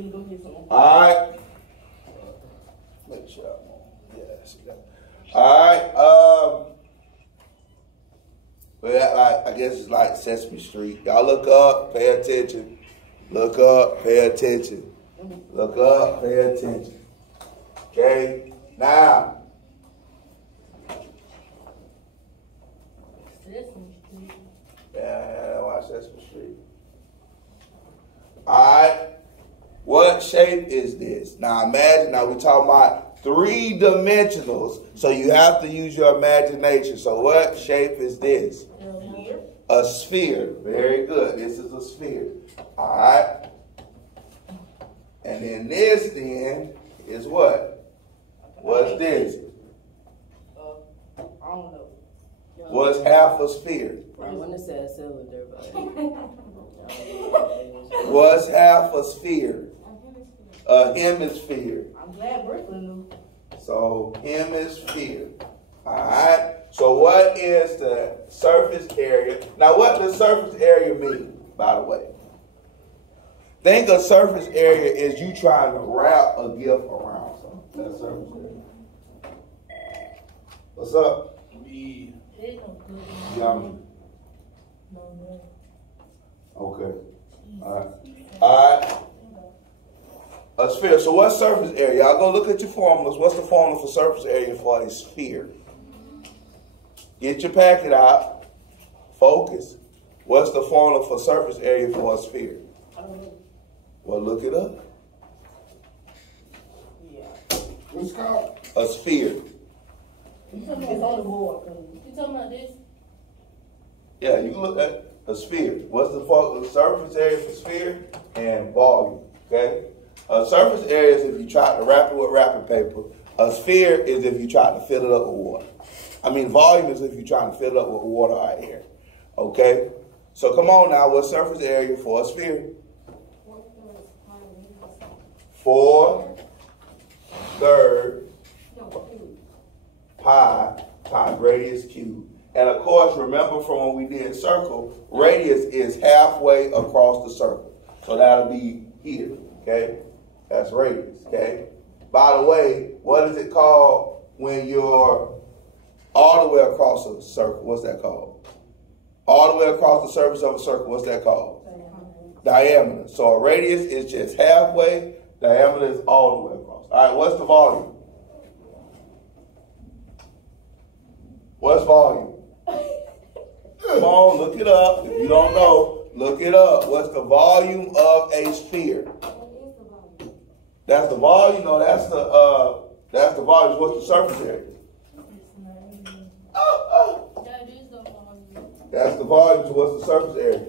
finna go get some. All right. Make sure I'm on. Yeah, see that. All right. Well, I guess it's like Sesame Street. Y'all look up, pay attention. Look up, pay attention. Look up, pay attention. Okay? Now. Sesame Street. Yeah, watch Sesame Street. All right. What shape is this? Now imagine, now we're talking about three-dimensionals, so you have to use your imagination. So what shape is this? A sphere. Very good. This is a sphere. All right. And then this then is what? What's this? I don't know. What's half a sphere? I want to say a cylinder, but what's half a sphere? A hemisphere. I'm glad Brooklyn knew. So hemisphere. All right. So what is the surface area? Now, what does surface area mean, by the way? Think of surface area as you trying to wrap a gift around something. That's surface area. What's up? Yummy. Okay. All right. All right. A sphere. So what's surface area? Y'all go look at your formulas. What's the formula for surface area for a sphere? Get your packet out. Focus. What's the formula for surface area for a sphere? I don't know. Well, look it up. Yeah. What's it called? A sphere. You talking about it's on the board? You talking about this? Yeah, you look at a sphere. What's the surface area for sphere and volume? Okay. A surface area is if you try to wrap it with wrapping paper. A sphere is if you try to fill it up with water. I mean, volume is if you're trying to fill it up with water or air. Okay? So come on now, what's surface area for a sphere? 4/3 pi times radius cubed. And of course, remember from when we did circle, radius is halfway across the circle. So that'll be here, okay? That's radius, okay? By the way, what is it called when you're all the way across a circle? What's that called? All the way across the surface of a circle, what's that called? Diameter. So a radius is just halfway, diameter is all the way across. All right, what's the volume? What's volume? Come on, look it up. If you don't know, look it up. What's the volume of a sphere? That's the volume. No, that's the volume. What's the surface area? That's the volume. So what's the surface area?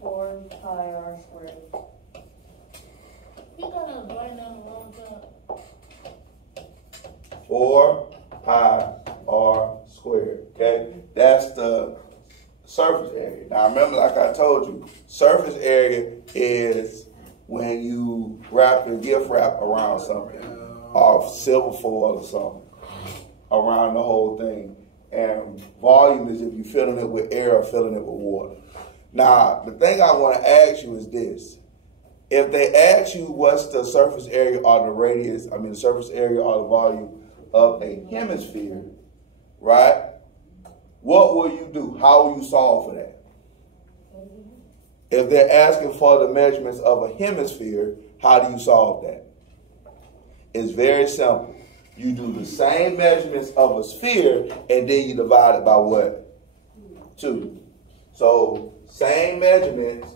4 pi r squared. He got us writing down the wrong time. 4 pi r squared. Okay, that's the surface area. Now remember, like I told you, surface area is when you wrap your gift wrap around something, or silver foil or something, around the whole thing. And volume is if you're filling it with air or filling it with water. Now, the thing I want to ask you is this. If they ask you what's the surface area or the radius, the surface area or the volume of a hemisphere, right? What will you do? How will you solve for that? If they're asking for the measurements of a hemisphere, how do you solve that? It's very simple. You do the same measurements of a sphere, and then you divide it by what? 2. So, same measurements,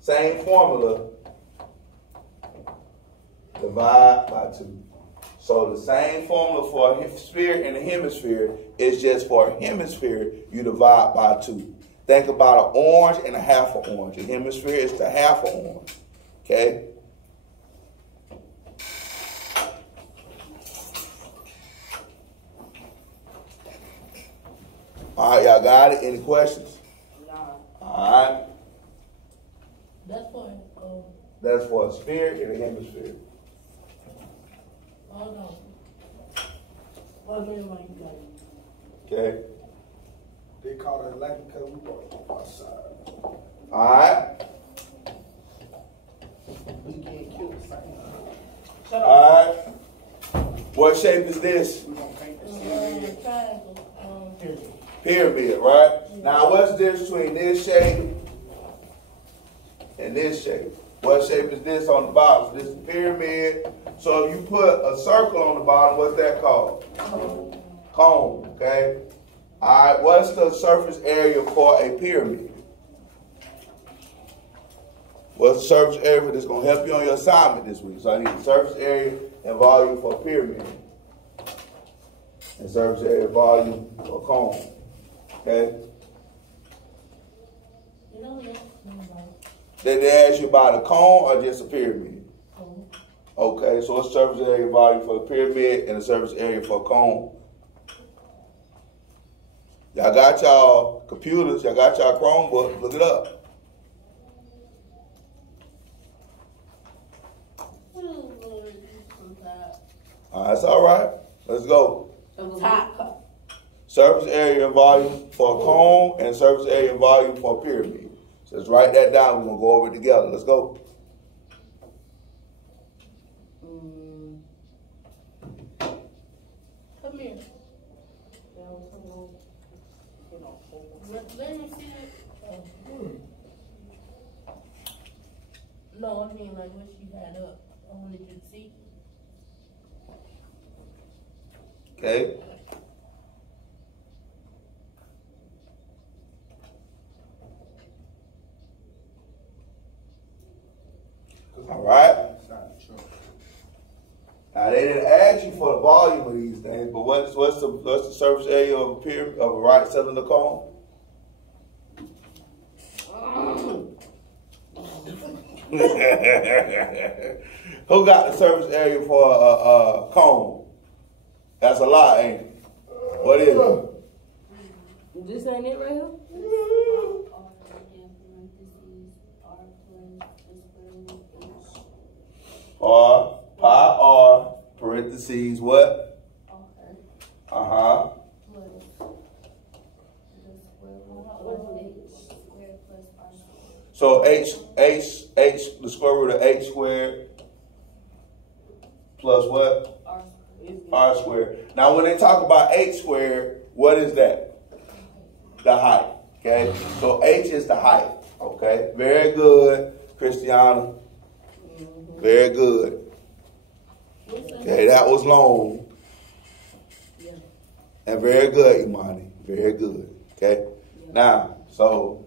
same formula, divide by 2. So the same formula for a sphere and a hemisphere is just for a hemisphere, you divide by 2. Think about an orange and a half an orange. A hemisphere is the half an orange. Okay? All right, y'all got it? Any questions? Nah. All right. That's for a sphere and a hemisphere. Oh no. Okay. They call it like because we brought it outside. All right. What shape is this? Triangle. Pyramid, right? Now, what's the difference between this shape and this shape? What shape is this on the bottom? This is pyramid. So if you put a circle on the bottom, what's that called? Cone, okay? All right, what's the surface area for a pyramid? What's the surface area that's going to help you on your assignment this week? So I need the surface area and volume for a pyramid. And surface area volume for a cone. Okay? You know, yeah. Did they ask you about a cone or just a pyramid? Cone. Okay, so what's surface area volume for a pyramid and the surface area for a cone? Y'all got y'all computers, y'all got y'all Chromebooks, look it up. That's all right. Let's go. Top. Surface area and volume for a cone and surface area and volume for a pyramid. So let's write that down. We're going to go over it together. Let's go. Come here. Let me see it. No, I mean like what she had up. I wanted you to see. Okay. All right. Now they didn't ask you for the volume of these things, but what's the surface area of a pyramid of a right cylinder cone? Who got the surface area for a cone? That's a lot, ain't it? What is it? This ain't it right here? R, pi R, parentheses, what? Uh-huh. So h, the square root of h squared plus what? R squared. Now when they talk about h squared, what is that? The height, okay? So h is the height, okay? Very good, Christiana. Very good. Okay, that was long. And very good, Imani. Very good. Okay? Now, so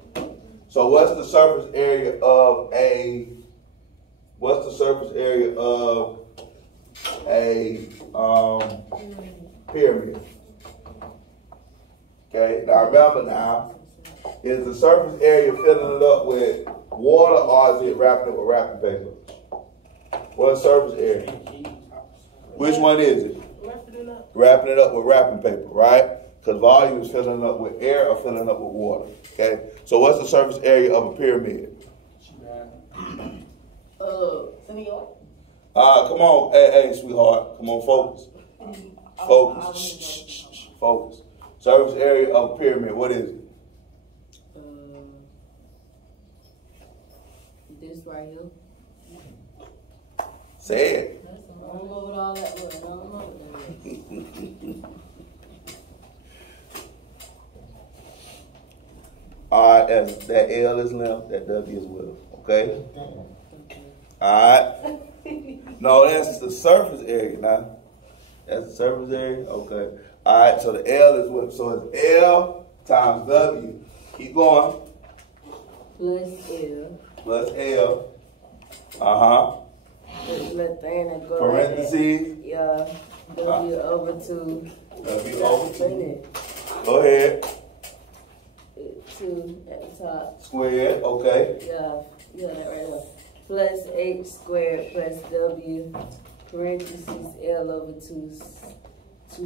what's the surface area of a pyramid? Okay, now remember now, is the surface area filling it up with water or is it wrapping it with wrapping paper? What surface area? Which one is it? Wrapping it up with wrapping paper, right? Because volume is filling it up with air or filling it up with water. Okay? So what's the surface area of a pyramid? Come on, hey, sweetheart. Come on, focus. Focus. Shh. Focus. Surface area of a pyramid, what is it? This right here. Say it. I don't know what all that was. I don't know what that All right, that L is left, that W is well. Okay? All right. No, that's the surface area now. That's the surface area? Okay. All right, so the L is what? So it's L times W. Keep going. Plus L. Uh-huh. Let the end go parentheses. Right, yeah. W over 2. W over 2. Go ahead. 2 at the top. Squared, okay. Yeah, that right there. Plus h squared plus w parentheses L over 2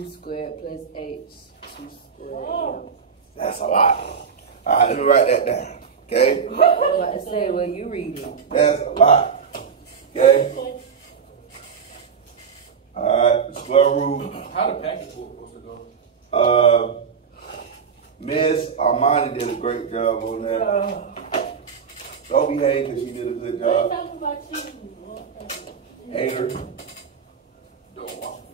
squared plus h 2 squared. That's a lot. All right, let me write that down. Okay? I'm about to say, well, you read it. That's a lot. Okay? All right, square root. How the package supposed to go? Miss Armani did a great job on that. Don't behave because she did a good job. Talk about you. Hater. Don't watch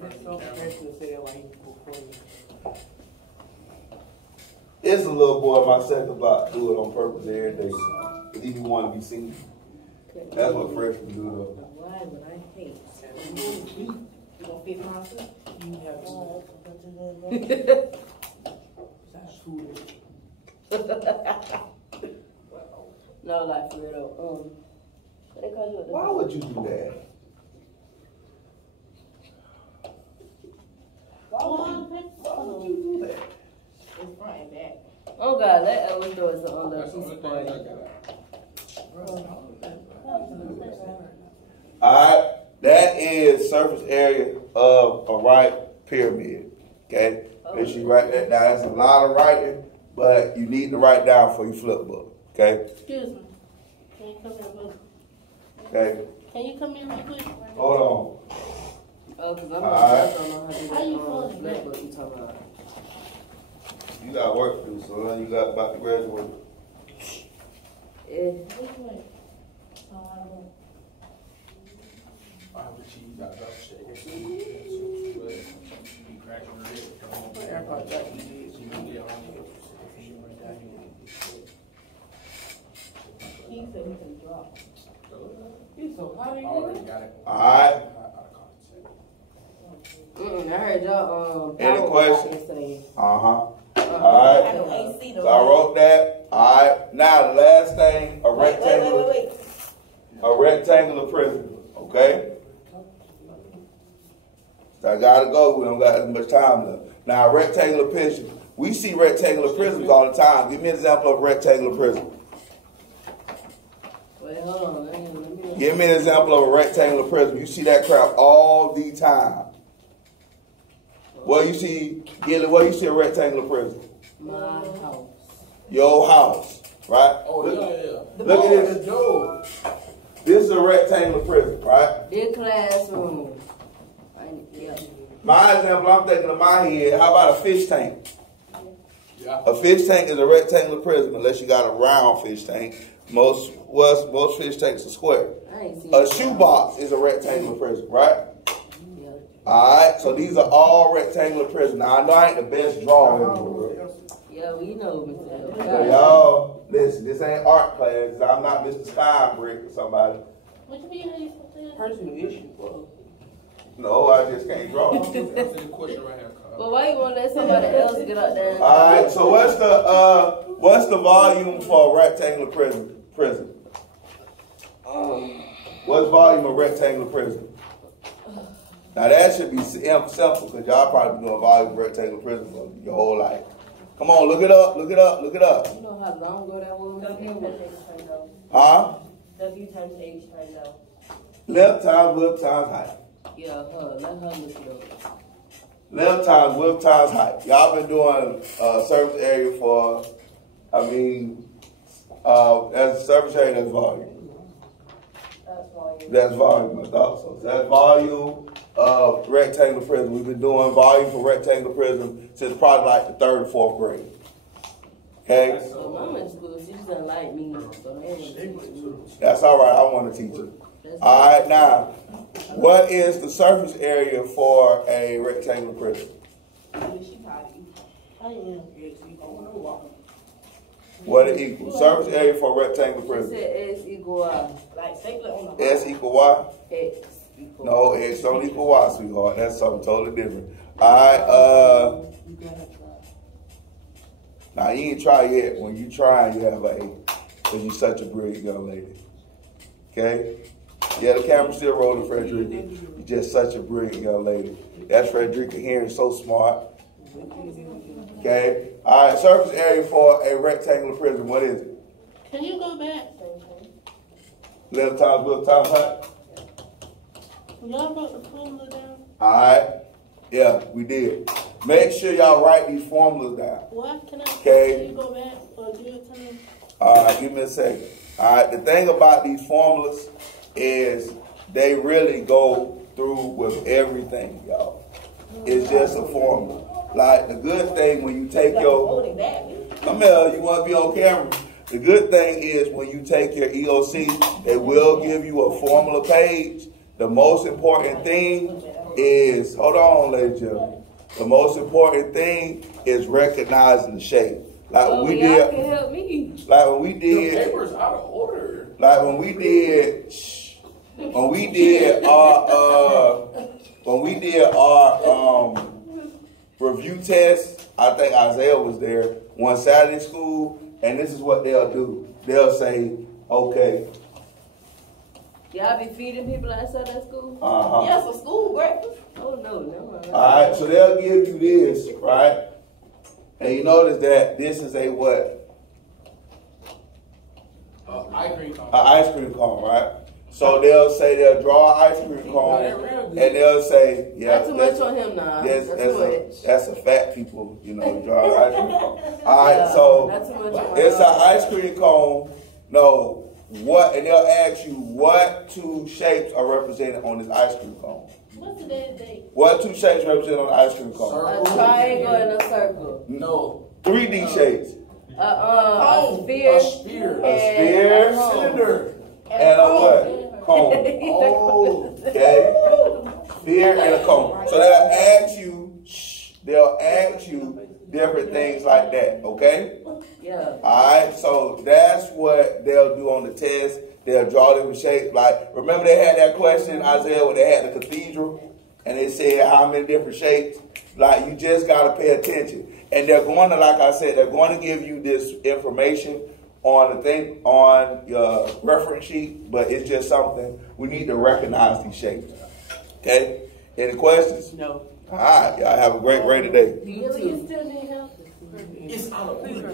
It's a little boy in my second block do it on purpose every day. Cause he want to be seen. That's what freshmen do though. Why would I hate? You gonna fit my foot? You have to. No, like for real. What they call you? Why would you do that? Why would you do that? It's front and back. Oh God, let Ellis do it on the piece of boy. Alright, that is surface area of a right pyramid. Okay? Make sure you write that down. That's a lot of writing, but you need to write down before you flip book. Okay? Excuse me. Can you come here, bud? Okay? Can you come in real quick? Hold on. Oh, because I'm Alright. don't know how to do How you that. feeling Flip today? book you talking about. You got work to do, so then you got about to graduate. Yeah. Which way? Oh, I don't know. He said he can drop. You so hot in Already here? got it. Alright. I heard y'all Any power questions? yesterday. Uh-huh. I Alright. know AC though. So I wrote that. Alright. Now the last thing, a Wait. rectangular, a rectangular prism. Okay? So I gotta go. We don't got as much time left. Now a rectangular prism. We see rectangular prisms all the time. Give me an example of a rectangular prism. Wait, hold on. Let me Give me an example of a rectangular prism. You see that crap all the time. Well, you see, Gilly, where you see a rectangular prism? my house. Your house, right? Oh, Look, yeah. Look at this. Joe. This is a rectangular prism, right? Big classroom. Yeah. My example, I'm thinking of my head. How about a fish tank? Yeah. A fish tank is a rectangular prism, unless you got a round fish tank. Most fish tanks are square. I ain't seen A that. shoebox is a rectangular prism, right? Yeah. Alright, so these are all rectangular prisms. Now I know I ain't the best drawer in the world. Yeah, we know, Mr. So y'all, listen, this ain't art class. I'm not Mr. Steinbrick or somebody. What you mean? How you supposed to? Personal issue, bro. No, I just can't draw. Answer the question right here, Carl. But why you want to let somebody else get out there? Alright, so what's the volume for a rectangular prism? What's volume of rectangular prism? Now that should be simple because y'all probably been doing volume of rectangular prism for your whole life. Come on, look it up, look it up, look it up. You know how long ago that was? W times H times L. Huh? W times H times L. Left times width times height. Yeah, let her look it up. Left times width times height. Y'all been doing surface area for, that's surface area, that's volume. That's volume. That's volume, I thought so. So that's volume of rectangular prism. We've been doing volume for rectangular prism since probably like the 3rd or 4th grade. Okay? So mom in school, she doesn't like me, so they ain't teach me. That's all right. I want to teach you. All right, now, what is the surface area for a rectangular prism? I am. What it equals? Surface area for a rectangular She prism. said S equal Y. Like staple it on the S equal Y? X equal No, X don't equal Y, sweetheart. That's something totally different. All right, You gotta try. now you ain't try yet. When you try, you have an A. Because you're such a brilliant young lady. Okay? Yeah, the camera's still rolling, Frederica. You're just such a brilliant young lady. That's Frederica here, so smart. Okay? All right, surface area for a rectangular prism, what is it? Can you go back? Left times width times height? Y'all wrote the formula down? All right. Yeah, we did. Make sure y'all write these formulas down. What? Can Okay. you go back or do it to me? All right, give me a second. All right, the thing about these formulas is they really go through with everything, y'all. It's just a formula. Like, the good thing when you take your... Holding back. Come here, you want to be on camera. The good thing is when you take your EOC, they will give you a formula page. The most important thing is, hold on, ladies and gentlemen. The most important thing is recognizing the shape. Like when we y'all did, can help me. like when we The did, paper's out of order. like when we did, when we did our review test. I think Isaiah was there one Saturday school, and this is what they'll do. They'll say, okay. Y'all be feeding people outside that school? Yes, a school breakfast. Oh, no, no. All right, so they'll give you this, right? And you notice that this is a what? Ice cream cone. An ice cream cone, right? So they'll draw an ice cream cone, and they'll say, yeah, Not too much on him now. that's a fat people, you know, draw an ice cream cone. All right, so not too much on it's an ice cream cone. No, what? And they'll ask you what two shapes are represented on this ice cream cone. What's today's date? What two shapes represented on the ice cream cone? A triangle and a circle. No. 3D shapes. A sphere. A sphere. A sphere. cone. Cylinder. And a what? Cone. Oh. Okay. Sphere and a cone. So they'll ask you different things like that. Okay. Yeah. All right. So that's what they'll do on the test. They'll draw different shapes. Like, remember they had that question, Isaiah, when they had the cathedral, and they said how many different shapes. Like, you just gotta pay attention. And they're going to, like I said, they're going to give you this information on the thing, on your reference sheet, but it's just something we need to recognize these shapes. Okay? Any questions? No. All right, y'all have a great today. You You too. still need help? It's out of order.